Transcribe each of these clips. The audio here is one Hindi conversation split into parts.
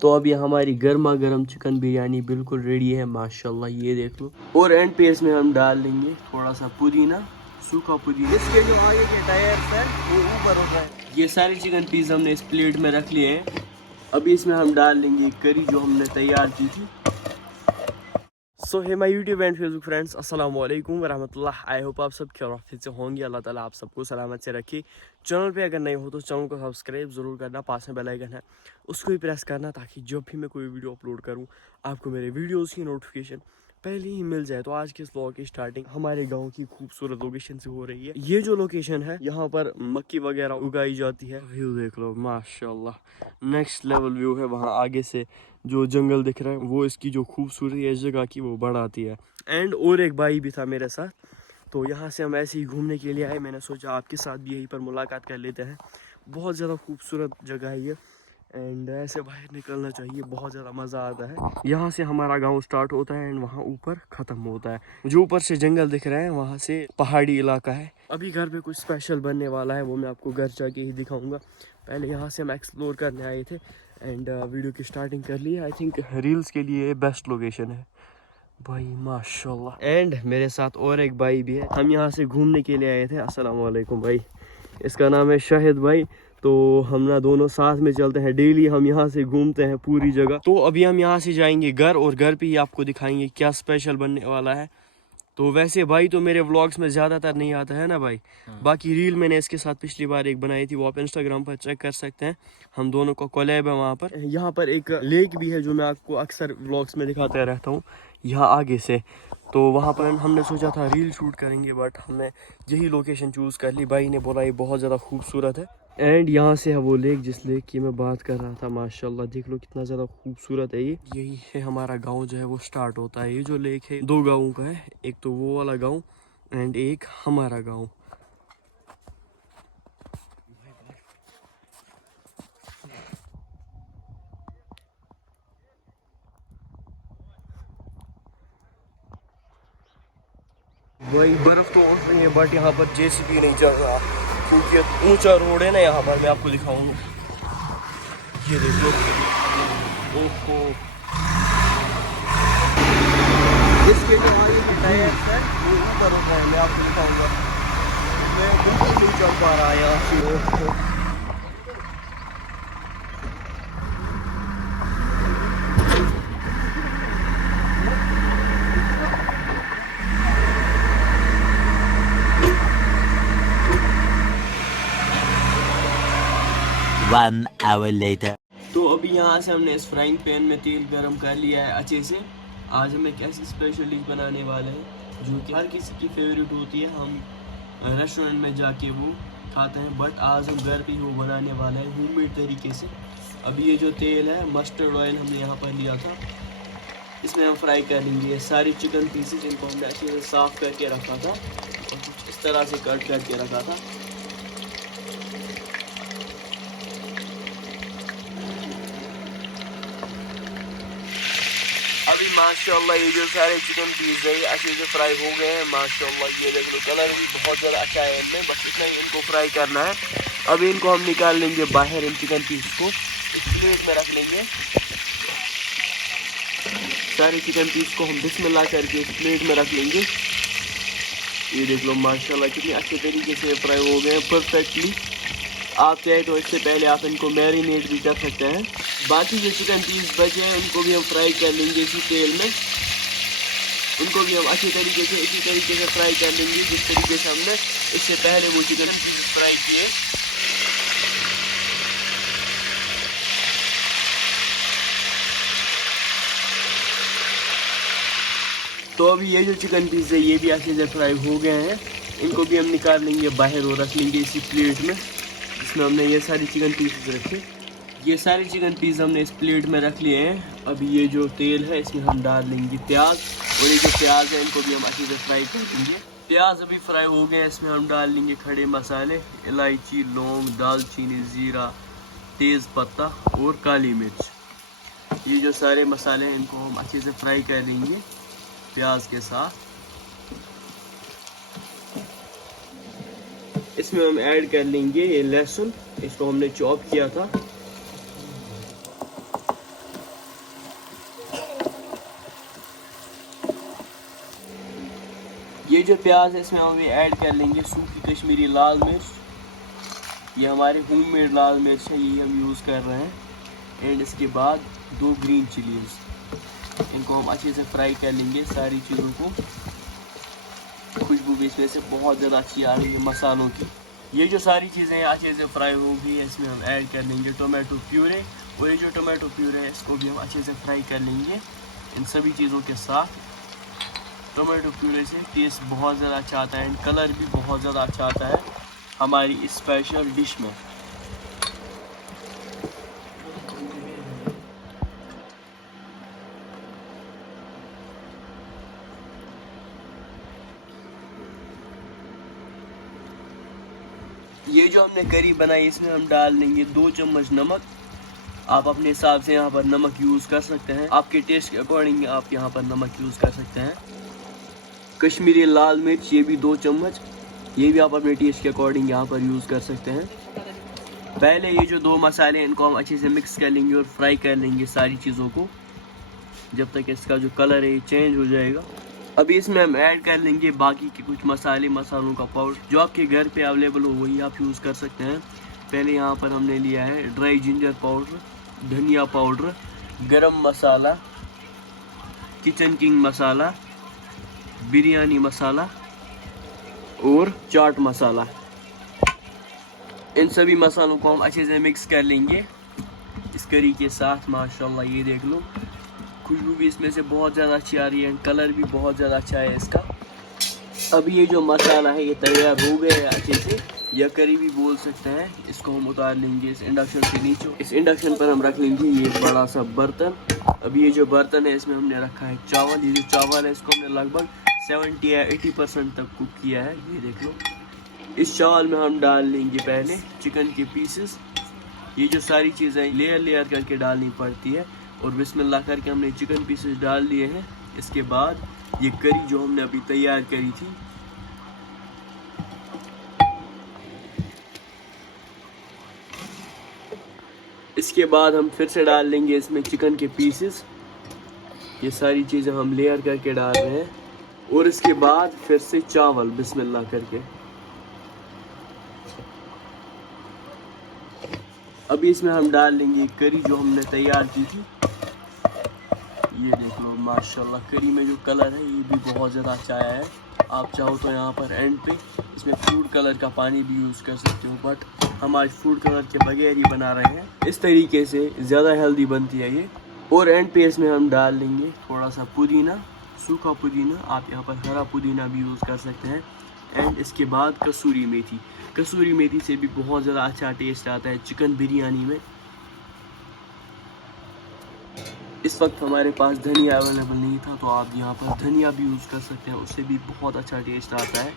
तो अब ये हमारी गर्मा गर्म चिकन बिरयानी बिल्कुल रेडी है माशाल्लाह, ये देख लो। और एंड पे इसमें हम डाल लेंगे थोड़ा सा पुदीना, सूखा पुदीना। इसके जो आगे के टायर्स है वो ऊपर होता है। ये सारे चिकन पीस हमने इस प्लेट में रख लिए हैं। अभी इसमें हम डाल लेंगे करी जो हमने तैयार की थी। So hey my YouTube and Facebook friends, अस्सलाम वालेकुम वरहमतुल्लाह। आई होप आप सब खैरियत से होंगे। अल्लाह ताला आप सबको सलामत से रखे। चैनल पे अगर नए हो तो चैनल को सब्सक्राइब ज़रूर करना, पास में बेल आइकन है उसको भी प्रेस करना, ताकि जब भी मैं कोई वीडियो अपलोड करूँ आपको मेरे वीडियोज़ की नोटिफिकेशन पहले ही मिल जाए। तो आज के इस व्लॉग की स्टार्टिंग हमारे गांव की खूबसूरत लोकेशन से हो रही है। ये जो लोकेशन है यहाँ पर मक्की वगैरह उगाई जाती है। व्यू देख लो माशाल्लाह, नेक्स्ट लेवल व्यू है। वहाँ आगे से जो जंगल दिख रहा है वो इसकी जो खूबसूरती है इस जगह की वो बढ़ाती है। एंड और एक भाई भी था मेरे साथ, तो यहाँ से हम ऐसे ही घूमने के लिए आए। मैंने सोचा आपके साथ भी यहीं पर मुलाकात कर लेते हैं। बहुत ज़्यादा खूबसूरत जगह है ये, एंड ऐसे बाहर निकलना चाहिए, बहुत ज़्यादा मज़ा आता है। यहाँ से हमारा गांव स्टार्ट होता है एंड वहाँ ऊपर ख़त्म होता है। जो ऊपर से जंगल दिख रहा है वहाँ से पहाड़ी इलाका है। अभी घर पे कुछ स्पेशल बनने वाला है, वो मैं आपको घर जाके ही दिखाऊंगा। पहले यहाँ से हम एक्सप्लोर करने आए थे एंड वीडियो की स्टार्टिंग कर ली। आई थिंक रील्स के लिए बेस्ट लोकेशन है भाई माशाल्लाह। एंड मेरे साथ और एक भाई भी है, हम यहाँ से घूमने के लिए आए थे। अस्सलाम वालेकुम भाई, इसका नाम है शाहिद भाई। तो हम ना दोनों साथ में चलते हैं, डेली हम यहाँ से घूमते हैं पूरी जगह। तो अभी हम यहाँ से जाएंगे घर और घर पे ही आपको दिखाएंगे क्या स्पेशल बनने वाला है। तो वैसे भाई तो मेरे व्लॉग्स में ज़्यादातर नहीं आता है ना भाई। बाकी रील मैंने इसके साथ पिछली बार एक बनाई थी, वो आप इंस्टाग्राम पर चेक कर सकते हैं। हम दोनों का कोलैब है वहाँ पर। यहाँ पर एक लेक भी है जो मैं आपको अक्सर व्लॉग्स में दिखाता रहता हूँ, यहाँ आगे से। तो वहाँ पर हमने सोचा था रील शूट करेंगे, बट हमने यही लोकेशन चूज़ कर ली। भाई ने बोला ये बहुत ज़्यादा खूबसूरत है। एंड यहाँ से है वो लेक जिस लेक की मैं बात कर रहा था। माशाल्लाह देख लो कितना ज़्यादा खूबसूरत है ये। यही है हमारा गांव जो है वो स्टार्ट होता है। ये जो लेक है दो गाँवों का है, एक तो वो वाला गांव एंड एक हमारा गांव। वही बर्फ़ तो उठ रही है बट यहाँ पर जेसीबी नहीं चल रहा, क्योंकि ऊंचा रोड है ना। यहाँ पर मैं आपको दिखाऊंगा, ये देख लो। ओहो, इसके जो आगे के टायर्स है वो ऊपर होता है, मैं आपको दिखाऊंगा। मैं बिल्कुल नहीं चल पा रहा यहाँ से। ओहो, One hour later. तो अभी यहाँ से हमने इस फ्राइंग पैन में तेल गरम कर लिया है अच्छे से। आज हम एक ऐसी स्पेशल डिश बनाने वाले हैं जो कि हर किसी की फेवरेट होती है। हम रेस्टोरेंट में जाके वो खाते हैं, बट आज हम घर पे ही वो बनाने वाले हैं होममेड तरीके से। अभी ये जो तेल है मस्टर्ड ऑयल हमने यहाँ पर लिया था, इसमें हम फ्राई कर लेंगे ये सारी चिकन पीसेस, जिनको हमने अच्छे से साफ़ करके रखा था और कुछ इस तरह से कट करके रखा था। अभी माशाल्लाह ये जो सारे चिकन पीस है अच्छे से फ्राई हो गए हैं माशाल्लाह। ये देख लो कलर भी बहुत ज़्यादा अच्छा है इनमें, बस इतना ही इनको फ्राई करना है। अभी इनको हम निकाल लेंगे बाहर, इन चिकन पीस को इस प्लेट में रख लेंगे। सारे चिकन पीस को हम बिस्मिल्लाह करके इस प्लेट में रख लेंगे। ये देख लो माशाल्लाह कितने अच्छे तरीके से फ्राई हो गए हैं परफेक्टली। आप चाहे तो इससे पहले आप इनको मैरिनेट भी कर सकते हैं। बाकी जो चिकन पीस बचे हैं उनको भी हम फ्राई कर लेंगे इसी तेल में। उनको भी हम अच्छे तरीके से इसी तरीके से फ्राई कर लेंगे जिस तरीके से हमने इससे पहले वो चिकन पीस फ्राई किए। तो अभी ये जो चिकन पीस है ये भी अच्छे से फ्राई हो गए हैं। इनको भी हम निकाल लेंगे बाहर और रख लेंगे इसी प्लेट में जिसमें हमने ये सारी चिकन पीसेस रखे। ये सारे चिकन पीस हमने इस प्लेट में रख लिए हैं। अभी ये जो तेल है इसमें हम डाल लेंगे प्याज, और ये जो प्याज है इनको भी हम अच्छे से फ्राई कर देंगे। प्याज अभी फ्राई हो गए, इसमें हम डाल लेंगे खड़े मसाले, इलायची, लौंग, दालचीनी, ज़ीरा, तेज़ पत्ता और काली मिर्च। ये जो सारे मसाले हैं इनको हम अच्छे से फ्राई कर लेंगे प्याज के साथ। इसमें हम ऐड कर लेंगे ये लहसुन, इसको हमने चॉप किया था। जो प्याज है इसमें हम ऐड कर लेंगे सूखी कश्मीरी लाल मिर्च। ये हमारे होममेड लाल मिर्च है, यही हम यूज़ कर रहे हैं। एंड इसके बाद 2 ग्रीन चिलीज, इनको हम अच्छे से फ्राई कर लेंगे सारी चीज़ों को। खुशबू भी इसमें से बहुत ज़्यादा अच्छी आ रही है मसालों की। ये जो सारी चीज़ें अच्छे से फ्राई हो गई है, इसमें हम ऐड कर लेंगे टोमेटो प्यूरे। और ये जो टोमेटो प्यूरे है इसको भी हम अच्छे से फ्राई कर लेंगे इन सभी चीज़ों के साथ। टोमेटो प्यूरे से टेस्ट बहुत ज़्यादा अच्छा आता है एंड कलर भी बहुत ज़्यादा अच्छा आता है हमारी इस स्पेशल डिश में। ये जो हमने करी बनाई इसमें हम डाल देंगे 2 चम्मच नमक। आप अपने हिसाब से यहाँ पर नमक यूज़ कर सकते हैं, आपके टेस्ट के अकॉर्डिंग आप यहाँ पर नमक यूज़ कर सकते हैं। कश्मीरी लाल मिर्च ये भी 2 चम्मच, ये भी आप अपने टेस्ट के अकॉर्डिंग यहाँ पर यूज़ कर सकते हैं। पहले ये जो 2 मसाले इनको हम अच्छे से मिक्स कर लेंगे और फ्राई कर लेंगे सारी चीज़ों को, जब तक इसका जो कलर है ये चेंज हो जाएगा। अभी इसमें हम ऐड कर लेंगे बाकी के कुछ मसालों का पाउडर, जो आपके घर पे अवेलेबल हो वही आप यूज़ कर सकते हैं। पहले यहाँ पर हमने लिया है ड्राई जिंजर पाउडर, धनिया पाउडर, गरम मसाला, किचन किंग मसाला, बिरयानी मसाला और चाट मसाला। इन सभी मसालों को हम अच्छे से मिक्स कर लेंगे इस करी के साथ। माशाल्लाह ये देख लो, खुशबू भी इसमें से बहुत ज़्यादा अच्छी आ रही है, कलर भी बहुत ज़्यादा अच्छा है इसका। अब ये जो मसाला है ये तैयार हो गया है अच्छे से, या करी भी बोल सकते हैं। इसको हम उतार लेंगे इस इंडक्शन से नीचे। इस इंडक्शन पर हम रख लेंगे ये बड़ा सा बर्तन। अब ये जो बर्तन है इसमें हमने रखा है चावल। ये जो चावल है इसको हमने लगभग 70 या 80% तक कुक किया है, ये देख लो। इस चावल में हम डाल लेंगे पहले चिकन के पीसेस। ये जो सारी चीज़ें लेयर लेयर करके डालनी पड़ती है, और बिस्मिल्लाह करके हमने चिकन पीसेस डाल लिए हैं। इसके बाद ये करी जो हमने अभी तैयार करी थी, इसके बाद हम फिर से डाल लेंगे इसमें चिकन के पीसेस। ये सारी चीज़ें हम लेयर करके डाल रहे हैं, और इसके बाद फिर से चावल बिस्मिल्लाह करके। अभी इसमें हम डाल लेंगे करी जो हमने तैयार की थी। ये देख लो माशाल्लाह, करी में जो कलर है ये भी बहुत ज़्यादा अच्छा आया है। आप चाहो तो यहाँ पर एंड पे इसमें फूड कलर का पानी भी यूज़ कर सकते हो, बट हम आज फूड कलर के बगैर ही बना रहे हैं। इस तरीके से ज़्यादा हेल्दी बनती है ये। और एंड पे इसमें हम डाल लेंगे थोड़ा सा पुदीना, सूखा पुदीना। आप यहाँ पर हरा पुदीना भी यूज़ कर सकते हैं। एंड इसके बाद कसूरी मेथी। कसूरी मेथी से भी बहुत ज़्यादा अच्छा टेस्ट आता है चिकन बिरयानी में। इस वक्त हमारे पास धनिया अवेलेबल नहीं था, तो आप यहाँ पर धनिया भी यूज़ कर सकते हैं, उससे भी बहुत अच्छा टेस्ट आता है।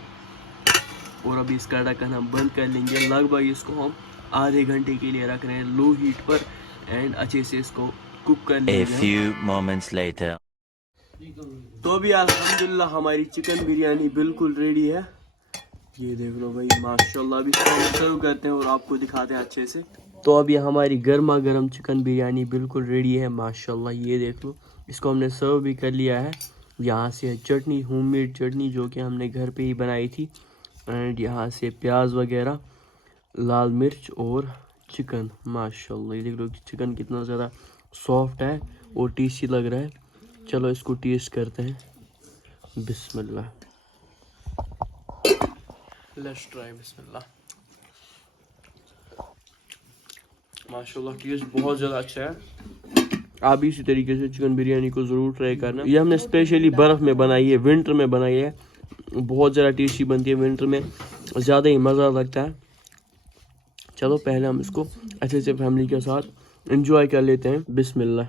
और अभी इसका ढक्कन हम बंद कर लेंगे। लगभग इसको हम आधे घंटे के लिए रख रहे हैं लो हीट पर, एंड अच्छे से इसको कुक कर लेंगे। A few moments later. तो अभी अल्हम्दुलिल्लाह हमारी चिकन बिरयानी बिल्कुल रेडी है। ये देख लो भाई माशाल्लाह। अभी इसको हम सर्व करते हैं और आपको दिखाते हैं अच्छे से। तो अभी हमारी गर्मा गर्म चिकन बिरयानी बिल्कुल रेडी है माशाल्लाह। ये देख लो, इसको हमने सर्व भी कर लिया है। यहाँ से चटनी, होममेड चटनी जो कि हमने घर पे ही बनाई थी, एंड यहाँ से प्याज वगैरह, लाल मिर्च और चिकन। माशाल्लाह ये देख लो चिकन कितना ज़्यादा सॉफ्ट है और टेस्टी लग रहा है। चलो इसको टेस्ट करते हैं, बिस्मिल्लाह। लेट्स ट्राई, बिस्मिल्लाह। माशाल्लाह टेस्ट बहुत ज़्यादा अच्छा है। आप भी इसी तरीके से चिकन बिरयानी को ज़रूर ट्राई करना। ये हमने स्पेशली बर्फ़ में बनाई है, विंटर में बनाई है। बहुत ज़्यादा टेस्टी बनती है, विंटर में ज़्यादा ही मज़ा लगता है। चलो पहले हम इसको अच्छे से फैमिली के साथ एंजॉय कर लेते हैं, बिस्मिल्लाह।